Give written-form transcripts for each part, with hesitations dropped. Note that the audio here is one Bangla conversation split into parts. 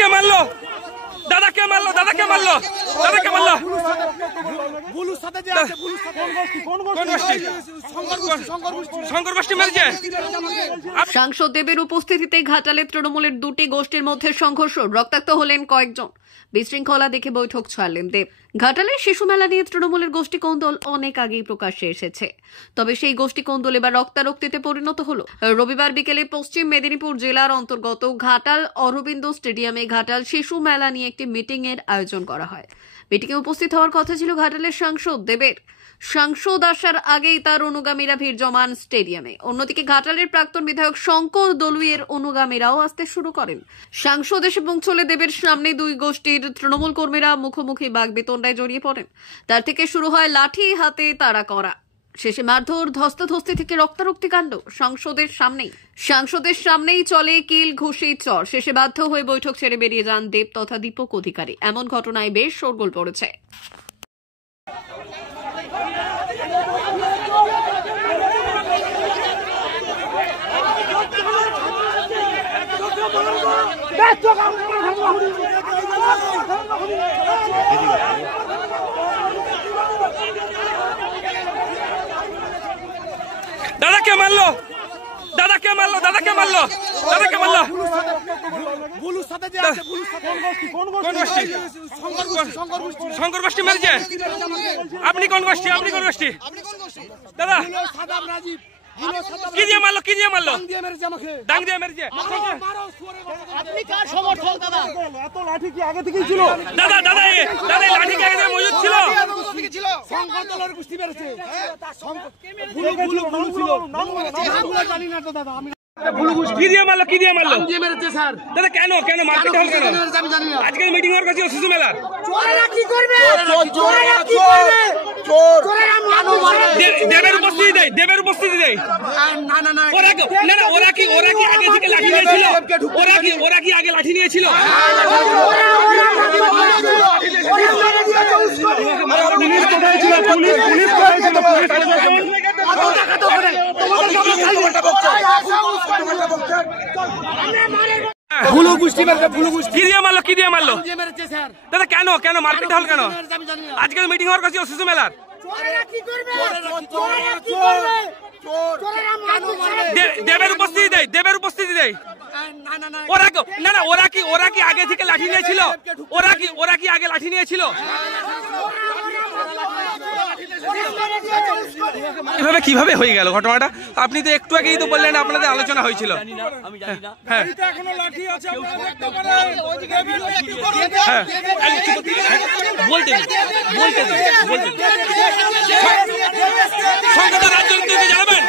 দাদাকে মারলো, দাদাকে মারলো, দাদাকে মারলো, দাদাকে মারলো। শঙ্কর গোষ্ঠী মেরেছে। সাংসদ দেবের উপস্থিতিতে ঘাটালে তৃণমূলের দুটি গোষ্ঠীর মধ্যে সংঘর্ষ, রক্তাক্ত হলেন কয়েকজন। বিশৃঙ্খলা দেখে বৈঠক ছাড়লেন দেব। ঘাটালের শিশু মেলা নিয়ে তৃণমূলের গোষ্ঠী কোন্দল অনেক আগেই প্রকাশ্যে এসেছে, তবে সেই গোষ্ঠী কোন্দল এবার রক্তারক্তিতে পরিণত হলো। রবিবার বিকেলে পশ্চিম মেদিনীপুর জেলার অন্তর্গত ঘাটাল অরবিন্দ স্টেডিয়ামে ঘাটাল শিশু মেলা নিয়ে একটি মিটিং এর আয়োজন করা হয়। মিটিংয়ে উপস্থিত হওয়ার কথা ছিল ঘাটালের সাংসদ দেবের। সাংসদ আসার আগেই তার অনুগামীরা ভিড় জমান স্টেডিয়ামে। অন্যদিকে ঘাটালের প্রাক্তন বিধায়ক শঙ্কর দলুইয়ের অনুগামীরাও আসতে শুরু করেন। সাংসদ এসে পৌঁছলে দেবের সামনে দুই গোষ্ঠীর তৃণমূল কর্মীরা মুখোমুখি বাগবিতণ্ডায় জড়িয়ে পড়েন। তার থেকে শুরু হয় লাঠি হাতে তাড়া করা, শেষে মারধর, ধস্তাধস্তি থেকে রক্তারক্তি কাণ্ড। সাংসদের সামনেই চলে কিল ঘুষি চর। শেষে বাধ্য হয়ে বৈঠক ছেড়ে বেরিয়ে যান দেব তথা দীপক অধিকারী। এমন ঘটনায় বেশ শোরগোল পড়েছে। দাদাকে মারলো, দাদাকে মারলো, দাদাকে মারলো, দাদাকে মারলো। শঙ্কর গোষ্ঠী মেরেছে। আপনি কোন গোষ্ঠী? আপনি কোন গোষ্ঠী? দাদা কি দিয়ে মারলো? কি দিয়ে মারলো? ডাং দিয়ে মেরেছে। আপনি কার সমর্থক দাদা? এত লাঠি কি আগে থেকেই ছিল? দাদা দাদা দাদা লাঠি কি আগে থেকে মজুদ ছিল? শঙ্কর দলের গোষ্ঠী মেরেছে। ভুলু ছিল। নামগুলো জানি না তো দাদা। আমি কি দিয়ে মারলো? কি দিয়ে মারলো? দিয়ে মেরেছে স্যার। দাদা কেন কেন মারপিট হল কেন? আমি জানি না। আজকে মিটিং হওয়ার কাছে শিশু মেলার চোরেরা কি করবে? চোরেরা কি করবে? চোরেরা মানুষ মারে। দেবের উপস্থিতি দেয়, দেবের উপস্থিতি দেয়। না না না। ওরা কি আগে থেকে লাঠি নিয়েছিল? ওরা কি আগে লাঠি নিয়েছিল? পুলিশ কোথায় ছিল? পুলিশ কোথায় ছিল? ভুলু গোষ্ঠী মেরেছে। ভুলু গোষ্ঠী কি দিয়ে মারলো? কি দিয়ে মারলো? দিয়ে মেরেছে স্যার। দাদা কেন কেন মারপিট হল কেন? আমি জানি না। আজকে মিটিং হওয়ার কাছে শিশু মেলার চোরেরা কি করবে? চোরেরা কি করবে? চোরেরা মানুষ মারে। দেবের উপস্থিতি দেয়, দেবের উপস্থিতি দেয়। না না না। ওরা কি আগে থেকে লাঠি নিয়েছিল? ওরা কি আগে লাঠি নিয়েছিল? এভাবে কিভাবে হয়ে গেল ঘটনাটা? আপনি তো একটু আগেই তো বললেন আপনাদের আলোচনা হয়েছিল। হ্যাঁ বলতে সংকট রাজনীতি জানাবেন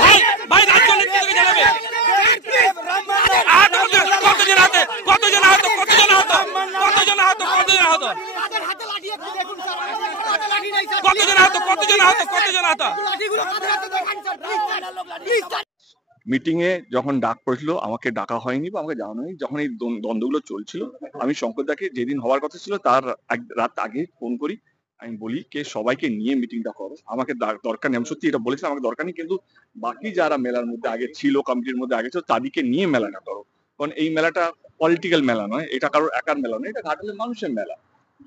ভাই, ভাই রাজনীতি জানাবেন। কতজন আহত? কতজন আহত? কতজন আহত? কতজন আহত? কতজন আহত? কতজন আহত? কতজন আহত? কতজন আহত? মিটিং এ যখন ডাক পড়েছিল আমাকে ডাকা হয়নি বা আমাকে জানানো হয়নি। যখন এই দ্বন্দ্বগুলো চলছিল আমি শঙ্করদাকে যেদিন হওয়ার কথা ছিল তার রাত আগে ফোন করি। আমি বলি কে সবাইকে নিয়ে মিটিংটা করো, আমাকে দরকার নেই। আমি সত্যি এটা বলেছিলাম আমাকে দরকার নেই, কিন্তু বাকি যারা মেলার মধ্যে আগে ছিল, কমিটির মধ্যে আগে ছিল, তাদেরকে নিয়ে মেলাটা করো। কারণ এই মেলাটা পলিটিক্যাল মেলা নয়, এটা কারোর একার মেলা নয়, এটা ঘাটালের মানুষের মেলা।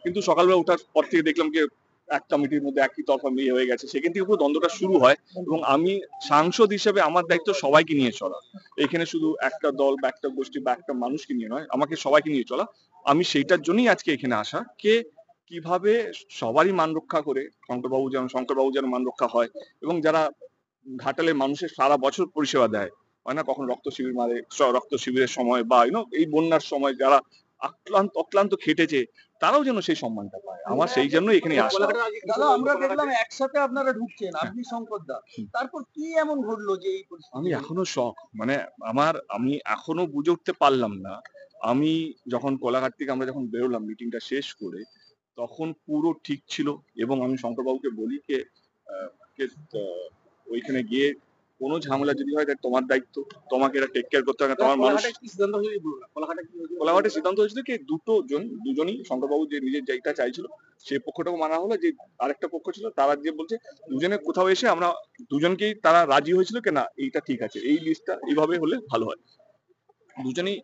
কিন্তু সকালবেলা ওঠার পর থেকে দেখলাম যে এক কমিটির মধ্যে একই তরফা মিলিয়ে হয়ে গেছে। সেখান থেকে পুরো দ্বন্দ্বটা শুরু হয় এবং আমি সাংসদ হিসেবে আমার দায়িত্ব সবাইকে নিয়ে চলা। এখানে শুধু একটা দল বা একটা গোষ্ঠী বা একটা মানুষকে নিয়ে নয়, আমাকে সবাইকে নিয়ে চলা। আমি সেইটার জন্যই আজকে এখানে আসা, কে কিভাবে সবারই মান রক্ষা করে শঙ্করবাবু যেন মান রক্ষা হয় এবং যারা ঘাটালের মানুষের সারা বছর পরিষেবা দেয়, হয় না, কখন রক্ত শিবিরের সময় বা এই বন্যার সময় যারা অক্লান্ত খেটেছে, তারাও যেন সেই সম্মানটা পায়। আমার সেই জন্য এখানে আসা। দাদা আমরা দেখলাম একসাথে আপনারা ঢুকছেন, আপনি শঙ্করদা, তারপর কি এমন ঘটলো যে এই আমি এখনো শখ, মানে আমি এখনো বুঝে উঠতে পারলাম না। আমি যখন কোলাঘাট থেকে আমরা যখন বেরোলাম মিটিংটা শেষ করে, তখন পুরো ঠিক ছিল এবং আমি শঙ্করবাবুকে বলি কে ওইখানে গিয়ে কোনো ঝামেলা যদি হয় তাহলে তোমার দায়িত্ব, তোমাকে এটা টেক কেয়ার করতে হবে। তোমার মানুষ কোলাঘাটের সিদ্ধান্ত হয়েছিল কি দুজনই শঙ্করবাবু যে নিজের যেটা চাইছিল সেই পক্ষটাকে মানা হলো, যে আরেকটা পক্ষ ছিল তারা যে বলছে দুজনে কোথাও এসে আমরা দুজনকেই তারা রাজি হয়েছিল কি না এইটা ঠিক আছে, এই লিস্টটা এইভাবে হলে ভালো হয়। দুজনেই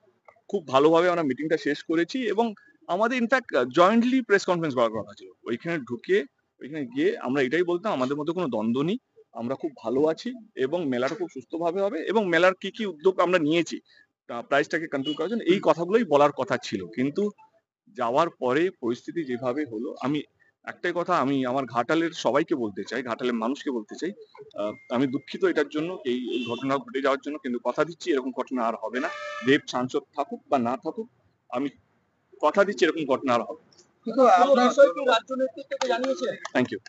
খুব ভালোভাবে আমরা মিটিংটা শেষ করেছি এবং আমাদের ইনফ্যাক্ট জয়েন্টলি প্রেস কনফারেন্স করার কথা ছিল। ওইখানে গিয়ে আমরা এটাই বলতাম আমাদের মধ্যে কোনো দ্বন্দ্ব নেই, আমরা খুব ভালো আছি এবং মেলাটা খুব সুস্থভাবে হবে এবং মেলার কি কি উদ্যোগ আমরা নিয়েছি প্রাইসটাকে কন্ট্রোল করার জন্য, এই কথাগুলোই বলার কথা ছিল। কিন্তু যাওয়ার পরে পরিস্থিতি যেভাবে হলো, আমি একটাই কথা আমি আমার ঘাটালের সবাইকে বলতে চাই, ঘাটালের মানুষকে বলতে চাই, আমি দুঃখিত এটার জন্য, এই ঘটনা ঘটে যাওয়ার জন্য, কিন্তু কথা দিচ্ছি এরকম ঘটনা আর হবে না। দেব সাংসদ থাকুক বা না থাকুক, আমি কথা দিচ্ছি এরকম ঘটনা আর হবে। কিন্তু আপনার সঙ্গে রাজ্য নেতৃত্বকে জানিয়েছে। Thank you.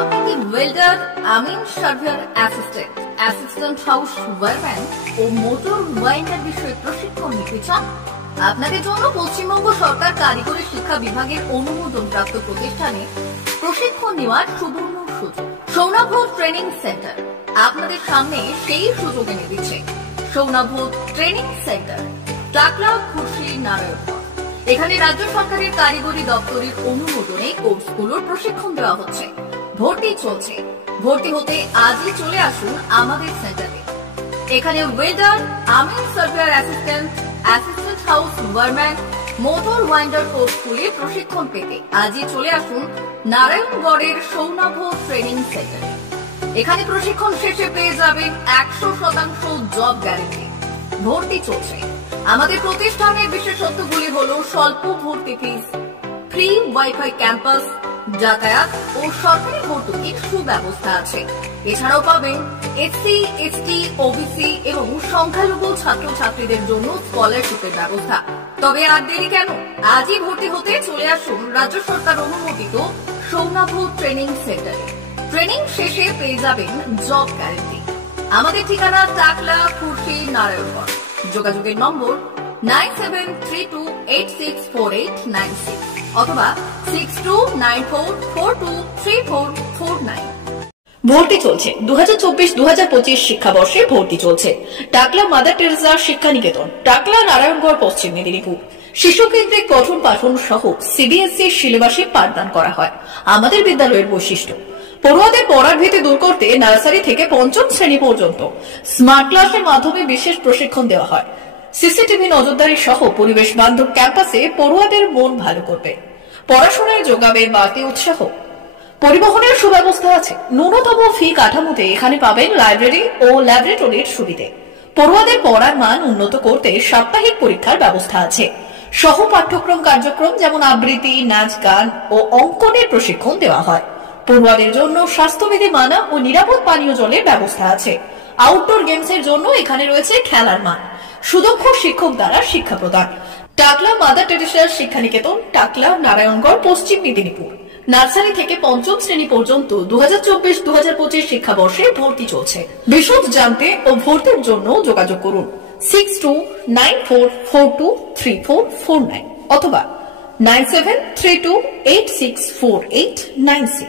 আপনি কি ওয়েল্ডার, আমিন surveyor assistant, assistant house wireman ও মোটর ওয়াইন্ডার বিষয়ে প্রশিক্ষণ নিতে চান? আপনাদের জন্য পশ্চিমবঙ্গ সরকার কারিগরি শিক্ষা বিভাগের অনুমোদনপ্রাপ্ত প্রতিষ্ঠানে প্রশিক্ষণ নেওয়ার সুবর্ণ সুযোগ। সৌনাভ ট্রেনিং সেন্টার আপনাদের সামনে সেই সুযোগ এনে দিচ্ছে। সৌনাভ ট্রেনিং সেন্টার, টাকলা, খুশি, নারায়ণগঞ্জ। এখানে রাজ্য সরকারের কারিগরি দপ্তরের অনুমোদনে কোর্সগুলোর প্রশিক্ষণ দেওয়া হচ্ছে। ভর্তি চলছে। ভর্তি হতে আজই চলে আসুন আমাদের সেন্টারে। এখানে ওয়েল্ডার, আমিন surveyor assistant, assistant house wireman, motor winder কোর্সগুলির প্রশিক্ষণ পেতে আজই চলে আসুন নারায়ণগড়ের সৌনাভ ট্রেনিং সেন্টারে। এখানে প্রশিক্ষণ শেষে পেয়ে যাবেন 100% জব গ্যারান্টি। ভর্তি চলছে। আমাদের প্রতিষ্ঠানের বিশেষত্বগুলি হলো স্বল্প ভর্তি ফিস, ফ্রি ওয়াইফাই ক্যাম্পাস, যাতায়াত ও সরকারি ভর্তুকির সুব্যবস্থা আছে। এছাড়াও পাবেন এসসি, এসটি, ওবিসি এবং সংখ্যালঘু ছাত্রছাত্রীদের জন্য স্কলারশিপের ব্যবস্থা। তবে আর দেরি কেন, আজই ভর্তি হতে চলে আসুন রাজ্য সরকার অনুমোদিত সৌনাভ ট্রেনিং সেন্টারে। ট্রেনিং শেষে পেয়ে যাবেন জব গ্যারান্টি। আমাদের ঠিকানা টাকলা, খুরশি, নারায়ণগঞ্জ। যোগাযোগের নম্বর 9732864896 অথবা 6294423449। ভর্তি চলছে 2024-2025 শিক্ষাবর্ষে ভর্তি চলছে। টাকলা মাদার টেরেসা শিক্ষানিকেতন, টাকলা, নারায়ণগড়, পশ্চিম মেদিনীপুর। শিশু কেন্দ্রিক পঠন পাঠন সহ সিবিএসই সিলেবাসে পাঠদান করা হয়। আমাদের বিদ্যালয়ের বৈশিষ্ট্য, পড়ুয়াদের পড়ার ভীতি দূর করতে নার্সারি থেকে পঞ্চম শ্রেণী পর্যন্ত স্মার্ট ক্লাসের মাধ্যমে বিশেষ প্রশিক্ষণ দেওয়া হয়। সিসিটিভি নজরদারি সহ পরিবেশ বান্ধব ক্যাম্পাসে পড়ুয়াদের মন ভালো করবে। পড়াশোনায় যোগাবে বাড়তি উৎসাহ। পরিবহনের সুব্যবস্থা আছে। ন্যূনতম ফি কাঠামোতে এখানে পাবেন লাইব্রেরি ও ল্যাবরেটরির সুবিধে। পড়ুয়াদের পড়ার মান উন্নত করতে সাপ্তাহিক পরীক্ষার ব্যবস্থা আছে। সহ পাঠ্যক্রম কার্যক্রম যেমন আবৃত্তি, নাচ, গান ও অঙ্কনের প্রশিক্ষণ দেওয়া হয়। পড়ুয়াদের জন্য স্বাস্থ্যবিধি মানা ও নিরাপদ পানীয় জলের ব্যবস্থা আছে। আউটডোর গেমসের জন্য এখানে রয়েছে খেলার মাঠ। সুদক্ষ শিক্ষক দ্বারা শিক্ষা প্রদান। টাকলা মাদার টেরেসা শিক্ষানিকেতন, টাকলা, নারায়ণগড়, পশ্চিম মেদিনীপুর। নার্সারি থেকে পঞ্চম শ্রেণী পর্যন্ত 2024-2025 শিক্ষাবর্ষে ভর্তি চলছে। বিশদ জানতে ও ভর্তির জন্য যোগাযোগ করুন 6294423449 অথবা 9732864896।